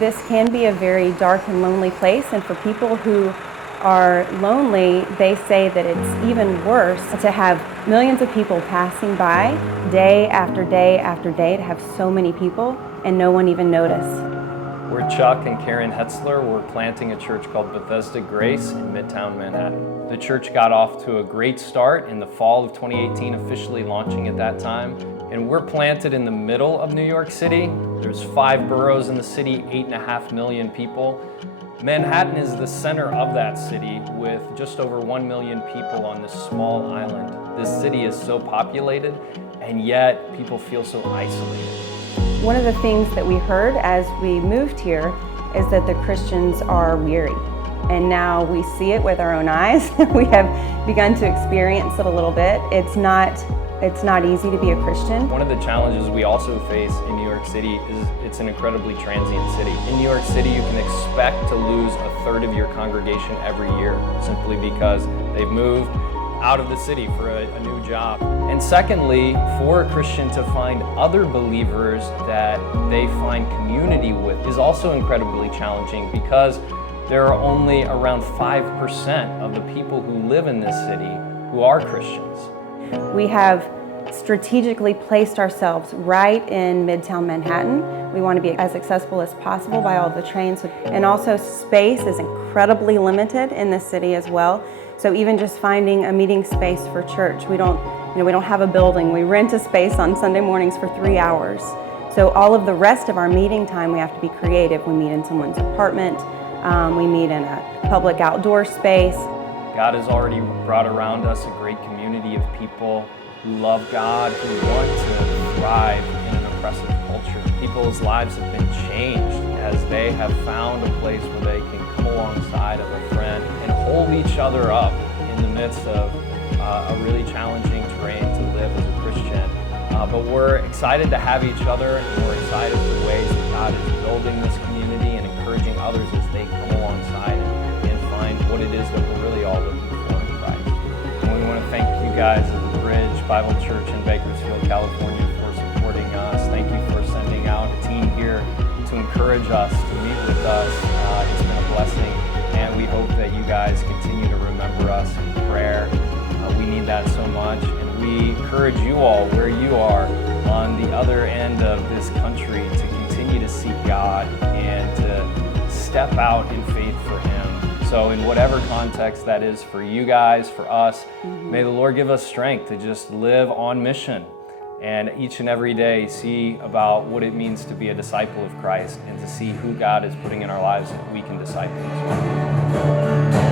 This can be a very dark and lonely place, and for people who are lonely, they say that it's even worse to have millions of people passing by day after day after day, to have so many people and no one even notice. We're Chuck and Karen Hetzler. We're planting a church called Bethesda Grace in Midtown Manhattan. The church got off to a great start in the fall of 2018, officially launching at that time. And we're planted in the middle of New York City. There's 5 boroughs in the city, 8.5 million people. Manhattan is the center of that city with just over 1 million people on this small island. This city is so populated, and yet people feel so isolated. One of the things that we heard as we moved here is that the Christians are weary. And now we see it with our own eyes. We have begun to experience it a little bit. It's not easy to be a Christian. One of the challenges we also face in New York City is it's an incredibly transient city. In New York City, you can expect to lose a third of your congregation every year simply because they've moved out of the city for a new job. And secondly, for a Christian to find other believers that they find community with is also incredibly challenging because there are only around 5% of the people who live in this city who are Christians. We have strategically placed ourselves right in Midtown Manhattan. We want to be as accessible as possible by all the trains, and also space is incredibly limited in this city as well. So even just finding a meeting space for church, we don't have a building. We rent a space on Sunday mornings for 3 hours. So all of the rest of our meeting time, we have to be creative. We meet in someone's apartment. We meet in a public outdoor space. God has already brought around us a great community of people who love God, who want to thrive in an oppressive culture. People's lives have been changed as they have found a place where they can come alongside of a friend and hold each other up in the midst of a really challenging terrain to live as a Christian. But we're excited to have each other, and we're excited for the ways that God is building this community and encouraging others as they come alongside and find what it is that we're really all looking for in Christ. And we want to thank you guys at the Bridge Bible Church in Bakersfield, California for supporting us. Thank you for sending out a team here to encourage us, to meet with us. It's been a blessing, and we hope that you guys continue to remember us in prayer. We need that so much, and we encourage you all where you are on the other end of this country to continue to seek God and to step out in faith for Him. So in whatever context that is for you guys, for us, may the Lord give us strength to just live on mission and each and every day see about what it means to be a disciple of Christ and to see who God is putting in our lives that we can disciple as well.